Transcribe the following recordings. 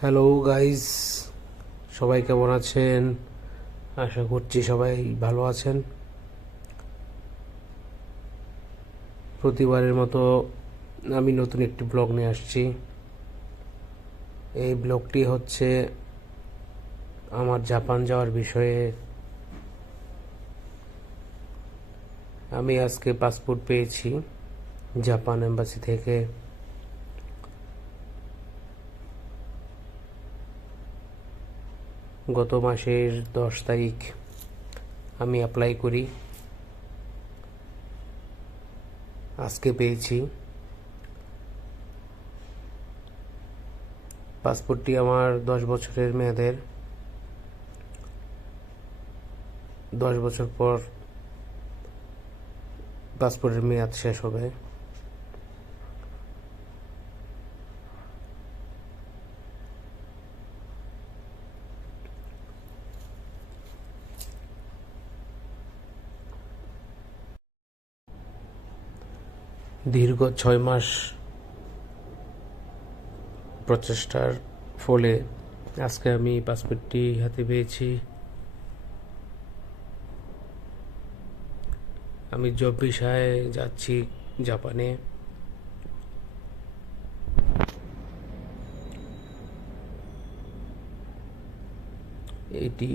Hello guys সবাই কেমন আছেন? আশা করছি সবাই ভালো আছেন। প্রতিবারের মতো আমি নতুন একটি ব্লগ নিয়ে আসছি। এই ব্লগটি হচ্ছে আমার জাপান যাওয়ার বিষয়ে। আমি আজকে পাসপোর্ট পেয়েছি জাপান এম্বাসি থেকে। গত মাসের দশ তারিখ আমি অ্যাপ্লাই করি। আজকে পেয়েছি। পাসপোর্টটি আমার দশ বছরের মেয়াদের। দশ বছর পর পাসপোর্টের মেয়াদ শেষ হবে। দীর্ঘ ছয় মাস প্রচেষ্টার ফলে আজকে আমি পাসপোর্টটি হাতে পেয়েছি। আমি জব বিষয়ে যাচ্ছি জাপানে। এটি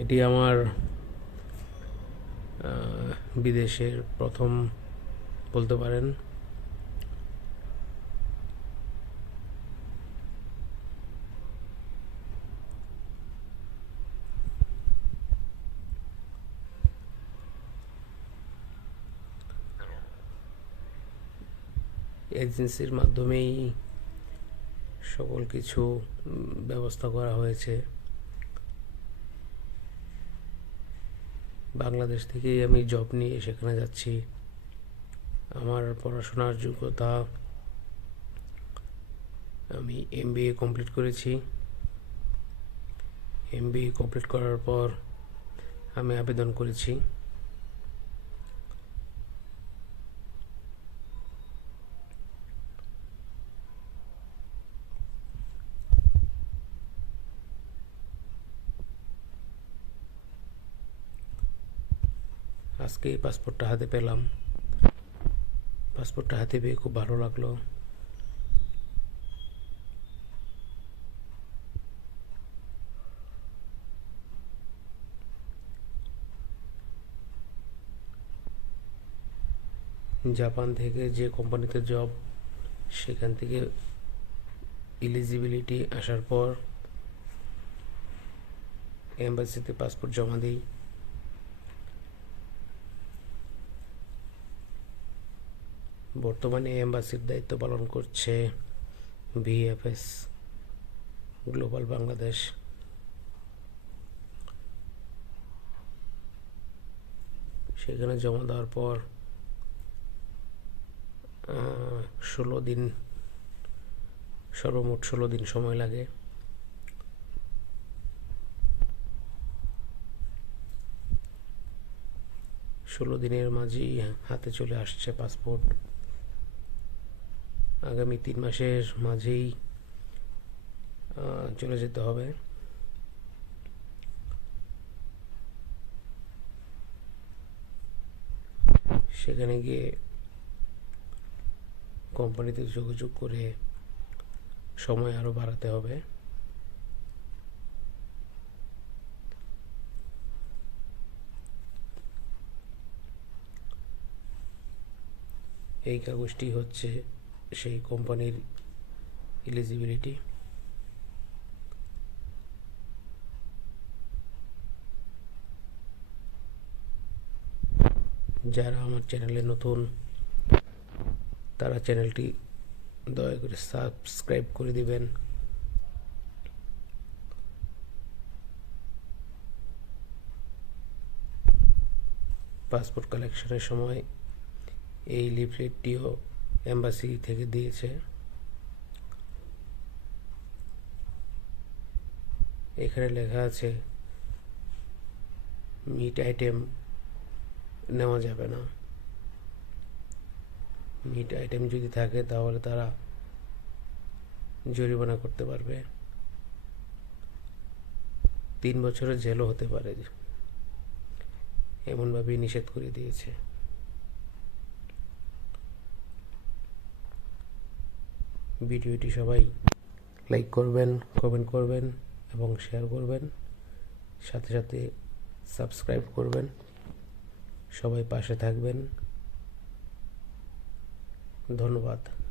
এটি আমার বিদেশের প্রথম বলতে পারেন? এজেন্সির মাধ্যমেই সকল কিছু ব্যবস্থা করা হয়েছে। বাংলাদেশ থেকেই আমি জব নিয়ে সেখানে যাচ্ছি। আমার পড়াশোনার যোগ্যতা আমি এমবিএ কমপ্লিট করেছি। এম এমবিএ কমপ্লিট করার পর আমি আবেদন করেছি। আজকে এই পাসপোর্টটা হাতে পেলাম। পাসপোর্টটা হাতে পেয়ে খুব ভালো লাগল। জাপান থেকে যে কোম্পানিতে জব সেখান থেকে ইলিজিবিলিটি আসার পর এম্বাসিতে পাসপোর্ট জমা দিই। বর্তমানে এম্বাসির দায়িত্ব পালন করছে ভিএফএস গ্লোবাল বাংলাদেশ। সেখানে জমা দেওয়ার পর ষোলো দিন, সর্বমোট ষোলো দিন সময় লাগে। ষোলো দিনের মাঝেই হাতে চলে আসছে পাসপোর্ট। আগামী তিন মাসের মাঝেই চলে যেতে হবে। সেখানে গিয়ে কোম্পানিতে যোগাযোগ করে সময় আরও বাড়াতে হবে। এই কাগজটি হচ্ছে সেই কোম্পানির এলিজিবিলিটি যারা আমার চ্যানেলে নতুন, তারা চ্যানেলটি দয়া করে সাবস্ক্রাইব করে দিবেন। পাসপোর্ট কালেকশনের সময় এই লিফলেটটিও এম্বাসি থেকে দিয়েছে। এখানে লেখা আছে মিট আইটেম নেওয়া যাবে না। মিট আইটেম যদি থাকে, তাহলে তারা জরিমানা করতে পারবে। তিন বছরের জেলও হতে পারে। এমনভাবেই নিষেধ করে দিয়েছে। ভিডিওটি সবাই লাইক করবেন, কমেন্ট করবেন এবং শেয়ার করবেন। সাথে সাথে সাবস্ক্রাইব করবেন। সবাই পাশে থাকবেন। ধন্যবাদ।